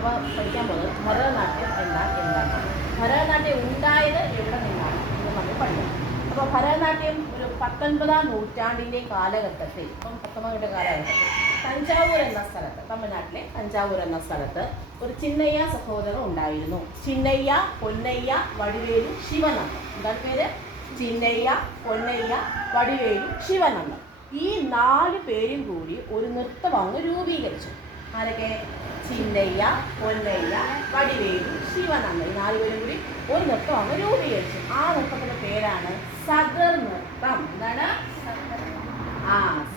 അപ്പോൾ പഠിക്കാൻ പോകുന്നത് ഭരതനാട്യം എന്നാൽ എന്താണ്, ഭരതനാട്യം ഉണ്ടായത് എവിടെ നിന്നാണ് എന്ന് നമ്മൾ പഠിക്കണം. അപ്പോൾ ഭരതനാട്യം ഒരു 19-ാം നൂറ്റാണ്ടിൻ്റെ കാലഘട്ടത്തിൽ, ഇപ്പം 19ാം കാലഘട്ടത്തിൽ തഞ്ചാവൂർ എന്ന സ്ഥലത്ത്, തമിഴ്നാട്ടിലെ തഞ്ചാവൂർ എന്ന സ്ഥലത്ത് ഒരു ചിന്നയ്യ സഹോദരൻ ഉണ്ടായിരുന്നു. ചിന്നയ്യ, പൊന്നയ്യ, വടിവേലു, ശിവനന്ദൻ. എന്താണ് പേര്? ചിന്നയ്യ, പൊന്നയ്യ, വടിവേലു, ശിവനന്ദൻ. ഈ 4 പേരും കൂടി ഒരു നൃത്തം അങ്ങ് രൂപീകരിച്ചു. ആരൊക്കെ? ചിന്നയ്യ, പൊന്നയ്യ, വടിവേലു, ശിവനന്ദൻ. ഈ 4 പേരും കൂടി ഒരു നൃത്തം അങ്ങ് രൂപീകരിച്ചു. ആ നൃത്തത്തിന്റെ പേരാണ് സദർ നൃത്തം. എന്താണ്?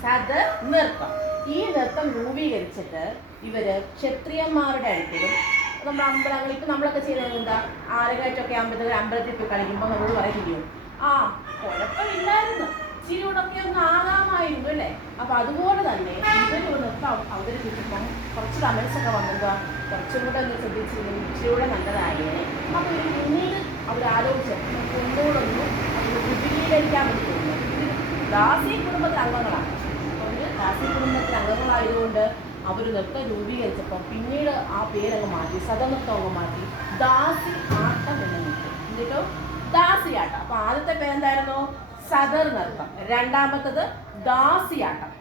സദർ നൃത്തം. ഈ നൃത്തം രൂപീകരിച്ചിട്ട് ഇവര് ക്ഷത്രിയന്മാരുടെ അടുക്കലും നമ്മുടെ അമ്പലങ്ങളിൽ, ഇപ്പം നമ്മളൊക്കെ ചെയ്യുന്നത് എന്താ, ആരകാറ്റൊക്കെ ആകുമ്പോഴത്തേക്ക് അമ്പലത്തിൽ പോയി കളിക്കുമ്പോൾ നമ്മളോട് പറയില്ലയോ, കുഴപ്പമില്ലായിരുന്നു, ഇച്ചിരി കൂടൊക്കെ ഒന്ന് ആകാമായിരുന്നു അല്ലേ. അപ്പം അതുപോലെ തന്നെ ഇവരൊരു നൃത്തം അവതരിപ്പിച്ചപ്പം കുറച്ച് കമൻസൊക്കെ വന്നെന്താ, കുറച്ചും കൂടെ ഒന്ന് ശ്രദ്ധിച്ചിരുന്നു, ഇച്ചിരി കൂടെ നല്ലതായേനെ. അപ്പോൾ ഒരു പിന്നീട് അവർ ആലോചിച്ചു നമുക്ക് ഒന്നുകൂടൊന്നും അത് വിപുലീകരിക്കാൻ പറ്റുന്നു. ദാസി കുടുംബത്തിലെ അംഗങ്ങളാണ്. അവർ ദാസി കുടുംബത്തിലെ അംഗങ്ങളായതുകൊണ്ട് അവർ നൃത്തം രൂപീകരിച്ചപ്പം പിന്നീട് ആ പേരങ്ങ് മാറ്റി, സദനൃത്തം അങ്ങ് മാറ്റി ദാസി ആട്ടം എന്ന് നൃത്തം. എന്നിട്ടോ ദാസിയാട്ടം. അപ്പം ആദ്യത്തെ പേരെന്തായിരുന്നു? സദർ നൃത്തം. രണ്ടാമത്തത് ദാസിയാട്ടം.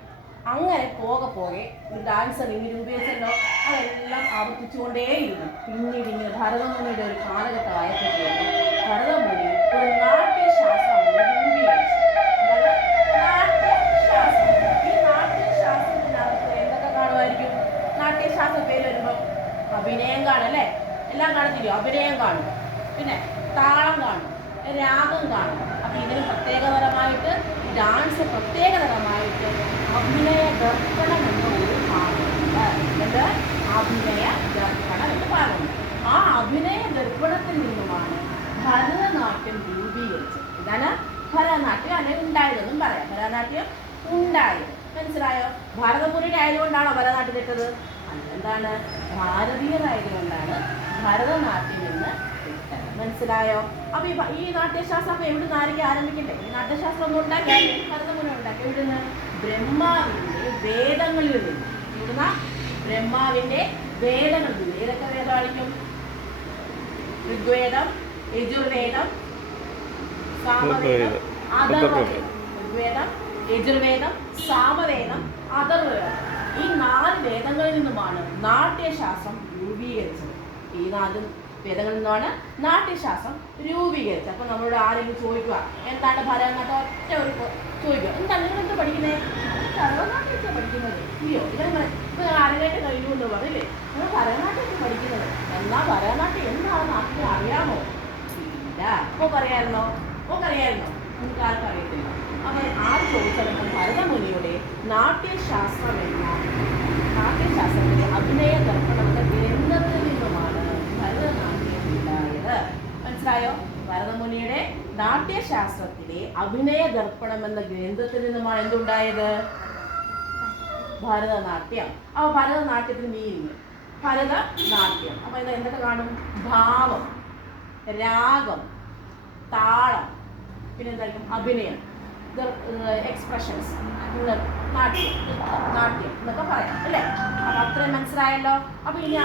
അങ്ങനെ പോകെ ഡാൻസർ ഇനി രൂപീകരിച്ചല്ലോ, അതെല്ലാം ആവർത്തിച്ചുകൊണ്ടേയിരുന്നു. പിന്നീട് ഇങ്ങനെ ഭരതമുനിയുടെ ഒരു കാലഘട്ടമായപ്പോഴത്തേക്കും ഭരതമുനി ഒരു നാട്യശാസ്ത്രം രൂപീകരിച്ചു. നാട്യശാസ്ത്രം. ഈ നാട്യശാസ്ത്രത്തിനകത്ത് എന്തൊക്കെ കാണുമായിരിക്കും? നാട്യശാസ്ത്ര പേര് വരുമ്പോൾ അഭിനയം കാണും അല്ലേ, എല്ലാം കാണത്തില്ലയോ? അഭിനയം കാണും, പിന്നെ താളം കാണും, രാഗം കാണും. അപ്പം ഇതിന് പ്രത്യേകതരമായിട്ട്, ഡാൻസ് പ്രത്യേകതരമായിട്ട് അഭിനയ ദർപ്പണം എന്ന ഒരു ഭാഗമുണ്ട്. എന്ത്? അഭിനയ ദർപ്പണം എന്ന് പറയുന്നത്. ആ അഭിനയ ദർപ്പണത്തിൽ നിന്നുമാണ് ഭരതനാട്യം രൂപീകരിച്ചത്. ഇതാണ് ഭരതനാട്യം അല്ലെങ്കിൽ ഉണ്ടായതെന്നും പറയാം. ഭരതനാട്യം ഉണ്ടായത് മനസ്സിലായോ? ഭാരതമുനിയുടെ ആയതുകൊണ്ടാണോ ഭരതനാട്യം ഇട്ടത്? എന്താണ്? ഭാരതീയരായതുകൊണ്ടാണ് ഭരതനാട്യം എന്ന് ഇട്ടത്. മനസ്സിലായോ? അപ്പൊ ഈ നാട്യശാസ്ത്രം എവിടുന്ന് ആയിരിക്കും ആരംഭിക്കണ്ടേ? ഈ നാട്യശാസ്ത്രം ഒന്നും ഉണ്ടാക്കിയാൽ ഭരതമുനി ഉണ്ടാക്കി. എവിടുന്ന്? ബ്രഹ്മാവിന്റെ വേദങ്ങളിൽ നിന്ന്. ഇവിടുന്ന ബ്രഹ്മാവിന്റെ വേദങ്ങളിൽ നിന്ന്. ഏതൊക്കെ വേദമായിരിക്കും? ഋഗ്വേദം, യജുർവേദം, സാമവേദം, അഥർവവേദം. ഋഗ്വേദം, യജുർവേദം, സാമവേദം, അഥർവവേദം. ഈ 4 വേദങ്ങളിൽ നിന്നുമാണ് നാട്യശാസ്ത്രം രൂപീകരിച്ചത്. ഈ 4 വേദങ്ങളിൽ നിന്നാണ് നാട്യശാസ്ത്രം രൂപീകരിച്ചത്. അപ്പോൾ നമ്മളോട് ആരെങ്കിലും ചോദിക്കുക എന്താണ് ഭരതനാട്യം, ഒറ്റ ഒരു ചോദിക്കുക, എന്താണ് നിങ്ങളെന്ത് പഠിക്കുന്നത്? ഭരതനാട്യമൊക്കെ പഠിക്കുന്നത്. ഇല്ലയോ? ഇപ്പൊ അരങ്ങേറ്റം കഴിഞ്ഞു എന്ന് പറഞ്ഞില്ലേ, നിങ്ങൾ ഭരതനാട്യമൊക്കെ പഠിക്കുന്നത്. എന്നാൽ ഭരതനാട്യം എന്താണെന്ന് ആർക്കും അറിയാമോ? ഇല്ല. അറിയായിരുന്നോ? നിങ്ങൾക്ക് ആർക്കും അറിയത്തില്ല. അപ്പോൾ ആര് ചോദിച്ചാലും ഭരതമുനിയുടെ നാട്യശാസ്ത്രം എന്ന നാട്യശാസ്ത്രത്തിലെ അഭിനയ ദർപ്പണം എന്ന ഗ്രന്ഥത്തിൽ നിന്നുമാണ് ഭരതനാട്യം ഉണ്ടായത്. മനസ്സിലായോ? ഭരതമുനിയുടെ നാട്യശാസ്ത്രത്തിലെ അഭിനയ ദർപ്പണം എന്ന ഗ്രന്ഥത്തിൽ നിന്നുമാണ് എന്തുണ്ടായത്? ഭരതനാട്യം. അപ്പോൾ ഭരതനാട്യത്തിന് മീനിങ് ഭരതനാട്യം. അപ്പോൾ ഇത് എന്തൊക്കെ കാണും? ഭാവം, രാഗം, താളം, പിന്നെ എന്തായിരിക്കും? അഭിനയം, എക്സ്പ്രഷൻസ്, നാട്യം എന്നൊക്കെ പറയാം അല്ലേ. അപ്പം അത്രയും മനസ്സിലായല്ലോ. അപ്പോൾ ഇനി